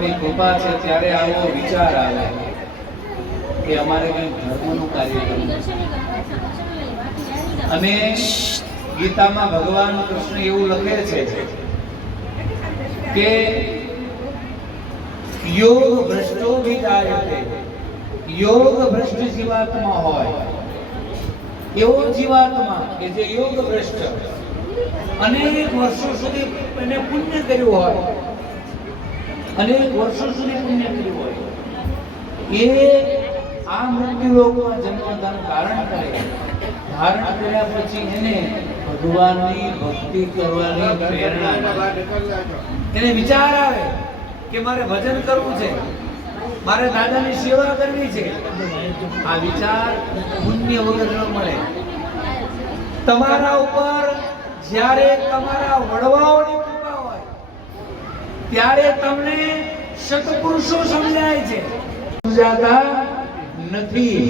ભગવાનની કૃપા છે ત્યારે આવો વિચાર આવે કે અમારે કંઈક ધર્મનું કાર્ય કરવું અને ગીતામાં ભગવાન કૃષ્ણ એવું લખે છે કે યોગ ભ્રષ્ટો વિચાર્યતે, યોગ ભ્રષ્ટ જીવાત્મા હોય એવો જીવાત્મા કે જે યોગ ભ્રષ્ટ અનેક વર્ષો સુધી એને પુણ્ય કર્યું હોય, અનેક વર્ષો સુધી પુણ્ય કર્યું હોય, એ આ મૃત્યુ લોકમાં જન્મદાન ધારણ કરે, ધારણ કર્યા પછી એને ભગવાનની ભક્તિ કરવાની પ્રેરણા એને વિચાર આવે કે મારે ભજન કરવું છે, મારે દાદાની સેવા કરવી છે. આ વિચાર પુણ્ય વગર ન મળે. તમારા ઉપર જ્યારે તમારા વડવાઓની કૃપા હોય ત્યારે તમને સત્પુરુષો સમજાય છે, સમજાતા નથી.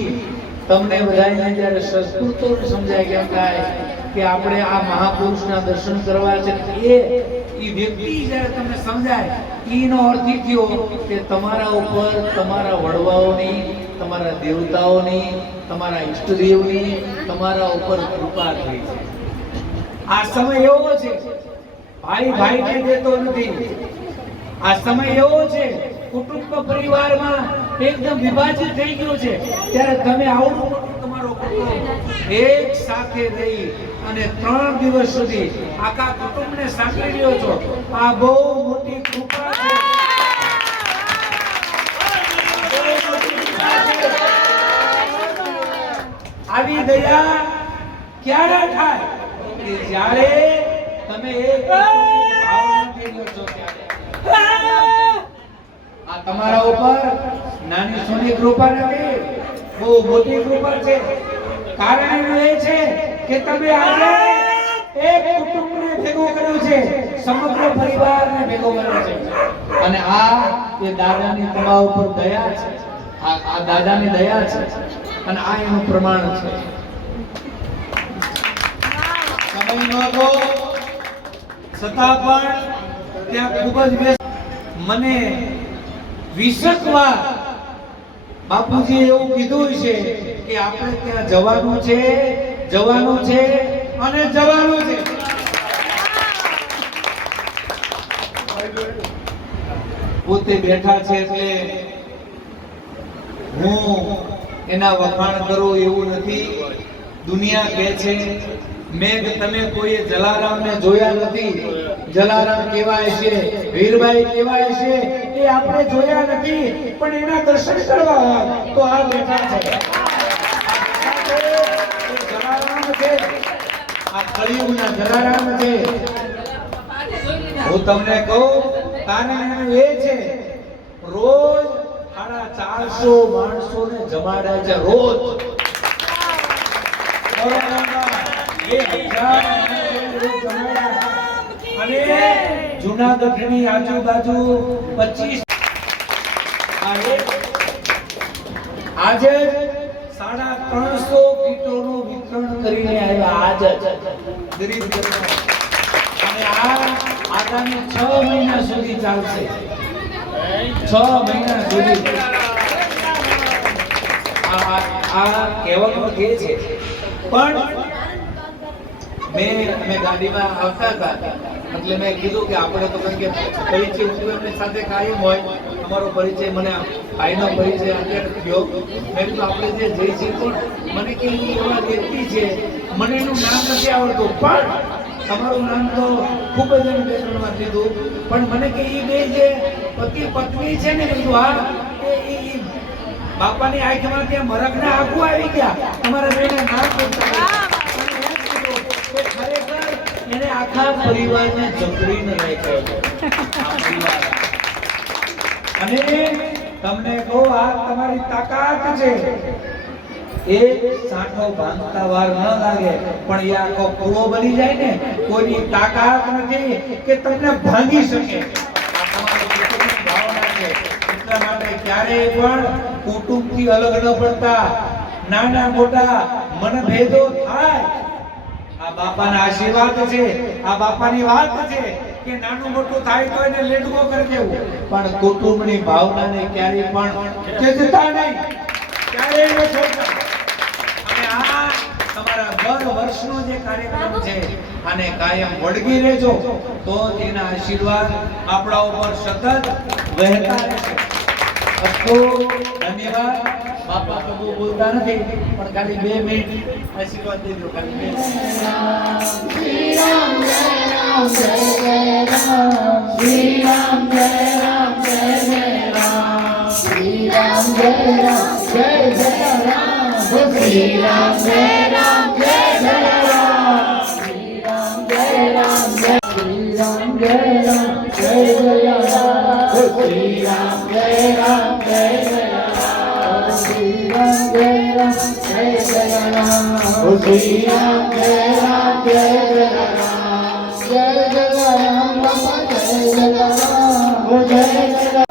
તમને બધાને જ્યારે સંસ્કૃતો સમજાય કેમ થાય કે આપણે આ મહાપુરુષના દર્શન કરવા છે, એ વ્યક્તિ જ્યારે તમને સમજાય એનો અર્થ એ થયો કે તમારા ઉપર તમારા વડવાઓની, તમારા દેવતાઓની, તમારા ઈષ્ટદેવની તમારા ઉપર કૃપા થઈ છે. આ સમય એવો છે ભાઈ ભાઈને દેતો નથી. આ સમય એવો છે કુટુંબ પરિવારમાં એકદમ વિભાજિત થઈ ગયો છે, ત્યારે તમે આવડું મોટું તમારો કુટુંબ એક સાથે રહી અને 3 દિવસ સુધી આખા કુટુંબને સાંકળી રહ્યો છો. આ બહુ મોટી કૃપા છે. આવી દયા ક્યારે થાય કે જ્યારે તમે એક ભાવનાથી રહ્યો છો ત્યારે. આ તમારા ઉપર નાની સોની કૃપા નથી, બહુ મોટી કૃપા છે. કારણ એનું એ છે કે તમે આજે એક કુટુંબને ભેગો કર્યો છે, સમગ્ર પરિવારને ભેગો કર્યો છે. અને આ એ દાદાની તમારા ઉપર દયા છે, આ દાદાની દયા છે અને આ એનું પ્રમાણ છે. સમય નહોતો છતાં પણ ત્યાં ખૂબ જ મને વિશકવા બાપુજી એવું કીધું છે કે આપણે ત્યાં જવાનું છે, જવાનું છે અને જવાનું છે. પોતે બેઠા છે એટલે હું એના વખાણ કરું એવું નથી. દુનિયા કહે છે મેઘ તમે કોઈએ જલારામને જોયા નથી, જલારામ કેવાય છે, વીરબાઈ કેવાય છે એ આપણે જોયા નથી, પણ એના દર્શન કરવા હોય તો આ બેઠા છે. જલારામ છે, આ કળિયુગના જલારામ છે. હું તમને કહું કારણ એ છે રોજ 450 માણસોને જમાડ્યા છે રોજ. અને જૂનાગઢની આજુબાજુ 25 આજે 350 કીટોનું વિતરણ કરીને આવ્યા આજ ગરીબ જનતા. અને આ આગામી 6 મહિના સુધી ચાલશે. 6 મહિના સુધી આ કહેવાનું કે છે. પણ મેં ગાડીમાં આવતા હતા એટલે મેં કીધું કે આપણે તો કારણ કે પરિચય એમની સાથે કાયમ હોય, અમારો પરિચય મને ભાઈનો પરિચય અત્યારે થયો. મેં કીધું આપણે જે જઈ છીએ પણ મને કે એવા વ્યક્તિ છે, મને એનું નામ નથી આવડતું, પણ તમારું નામ તો ખૂબ જ એને 2-3 વાર લીધું, પણ મને કે એ બે જે પતિ પત્ની છે ને, કીધું હા એ બાપાની આંખમાં ત્યાં મરકના આંખો આવી ગયા. તમારા બેને નામ ખરેખર એને આખા પરિવારને જકડીને રાખ્યો છે. અને તમને કહું આ તમારી તાકાત છે. એક સાંઠો ભાંગતા વાર ન લાગે, પણ એ આખો પૂરો બની જાય ને, કોઈની તાકાત નથી કે તમને ભાંગી શકે. આ તમારી કુટુંબની ભાવના છે. એટલા માટે ક્યારેય પણ કુટુંબથી અલગ ન પડતા. નાના મોટા મનભેદો થાય, આ બાપાના આશીર્વાદ છે, આ બાપાની વાત છે, કે નાનું મોટું થાય તો એને લેટકો કરી દેવું, પણ કુટુંબની ભાવનાને ક્યારેય પણ ત્યજતા નહીં, ક્યારેય ન છોડતા. અને આ તમારા દર વર્ષનો જે કાર્યક્રમ છે આને કાયમ વળગી રહેજો તો તેના આશીર્વાદ આપણા ઉપર સતત વહેતા રહેશે. અસ્તુ, ધન્યવાદ. બાપા તો બહુ બોલતા નથી પણ ખાલી 2 મિનિટ આશીર્વાદ દેજો. ખાલી 2 મિનિટ. શ્રી રામ જય રામ જય જય રામ, શ્રી રામ જય રામ જય જય રામ, શ્રી રામ જય રામ જય જય રામ, શ્રી રામ જય રામ જય જય રામ, શ્રી રામ જય રામ જય, શ્રી રામ જય રામ જય જય રામ, શ્રી રામ જય રામ જય જય રામ, શ્રી રામ જય રામ જય જય રામ, શ્રી રામ જય રામ જય જય રામ, જય જય રામ બાપા જય જય રામ, જય જય રામ.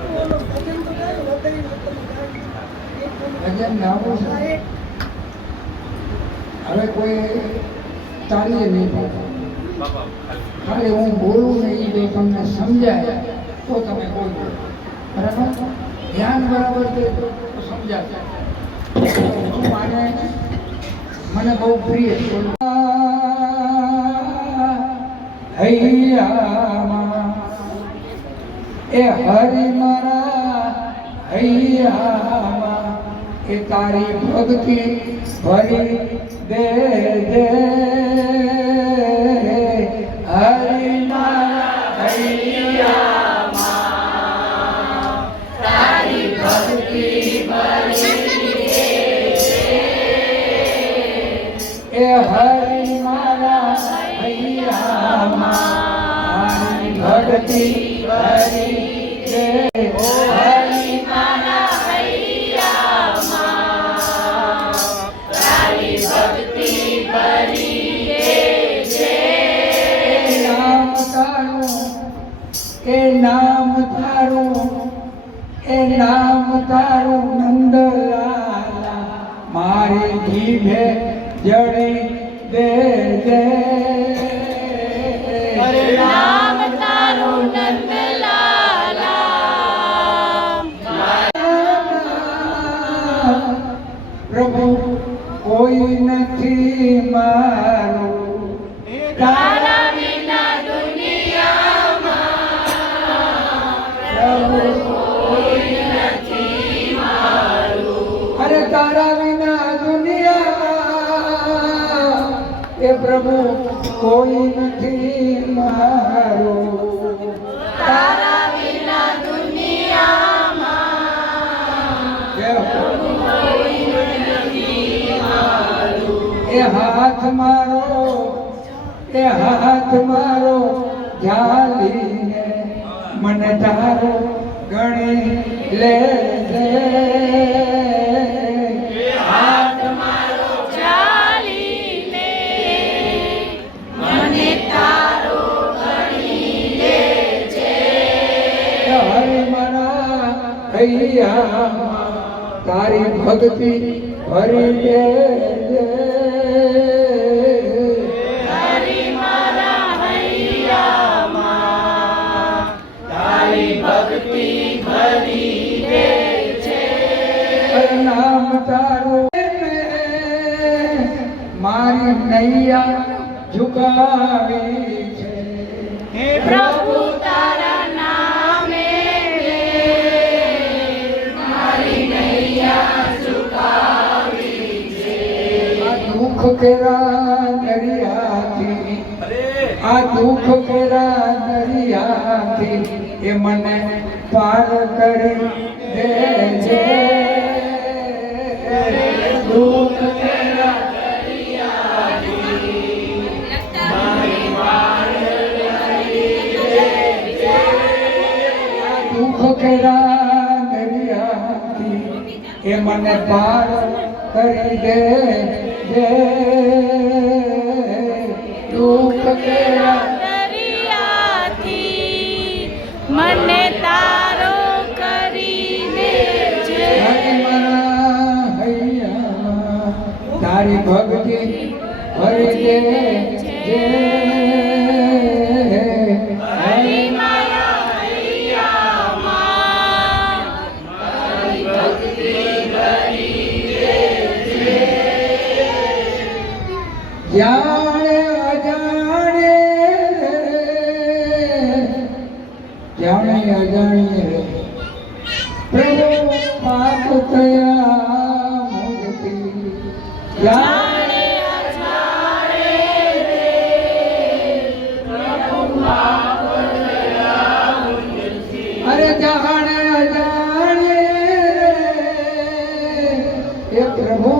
ભજન ગાવું છે હવે કોઈ તાળીએ નહીં પાડે, ખાલી હું બોલું ને એ જો તમને સમજાય તો તમે બોલો, બરાબર? ધ્યાન બરાબર છે તો સમજાશે. હું આને મને બહુ પ્રિય છે. હૈયામાં એ હરિ મારા હૈયામાં એ તારી ભક્તિ ભરી દે દે, હરિ મારા હૈયામાં તારી ભક્તિ ભરી દે, એ હરિ મારા હૈયામાં તારી ભક્તિ ભરી દે, હરિ મારા હૈયામાં તારી ભક્તિ ભરી દે છે. નામ તારું એ નામ તારું એ નામ તારું નંદલાલા મારી જીભે જડી દે દે, નામ તારું નંદલાલા, પ્રભુ કોઈ નથી મારું તારા વિના દુનિયામાં, પ્રભુ કોઈ નથી મારું, અરે તારા વિના દુનિયામાં એ પ્રભુ કોઈ નથી મારું, તારા વિના દુનિયામાં, પ્રભુ કોઈ નથી મારું, એ હાથ મારો ઝાલીને મને તારો ગણી લેજે, હાથ મારો ચાલીને મને તારો ગણી લેજે, હરિ મારા હૈયામાં તારી ભક્તિ ભરી દે, હરિ મારા હૈયામાં તારી ભક્તિ ભરી દે છે. નામ તારું મારી નૈયા ઝુકાવી છે, પ્રભુ તારા નામે મારી નૈયા ઝુકાવી છે, આ દુઃખ કેરા દરિયાથી, આ દુઃખ કેરા દરિયાથી એ મને પાર કરી દેજે, દુઃખ કેરા દુઃખ કેરા દરિયાથી એ મને પાર કરી દે, દુઃખ કેરા દરિયાથી મને તારો કરી દેજે, મારા હૈયામાં તારી ભક્તિ ભરી દે, હરિ જાણે અજાણે જાણે અજાણે પ્રભુ પાપ થયા મુક્તિ જાણે અજાણે રે પ્રભુ પાપ થયા મુક્તિ. અરે જાણે અજાણે એ પ્રભુ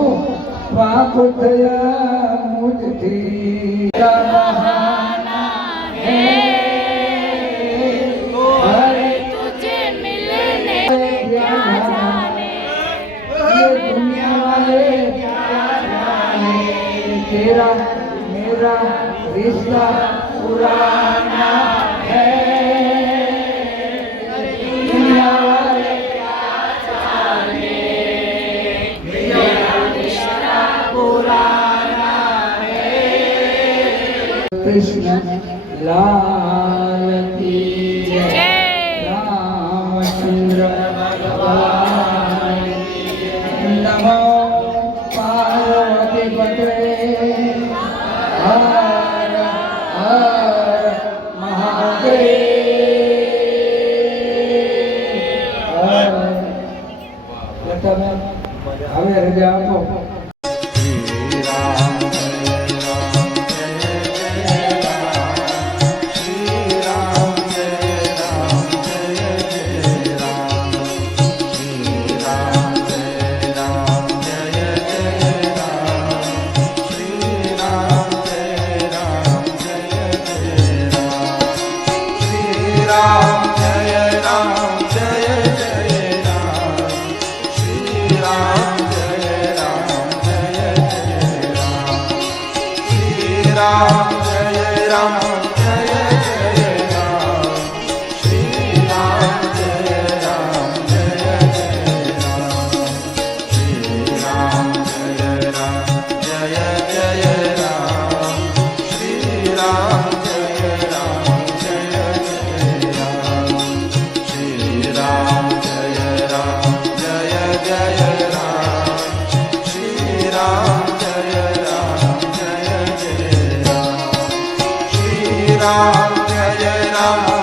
પાપ થયા મુજથી बहाना है और तुझे मिलने क्या जाने ये दुनिया वाले क्या जाने तेरा मेरा रिश्ता पुराना है दुनिया वाले क्या जाने मेरा रिश्ता पुराना है कृष्ण लाल की जय रामचंद्र भगवान नमो पार्वती पते हर हर महादेव તમે હવે રજા આપો. Ram Jaya Ram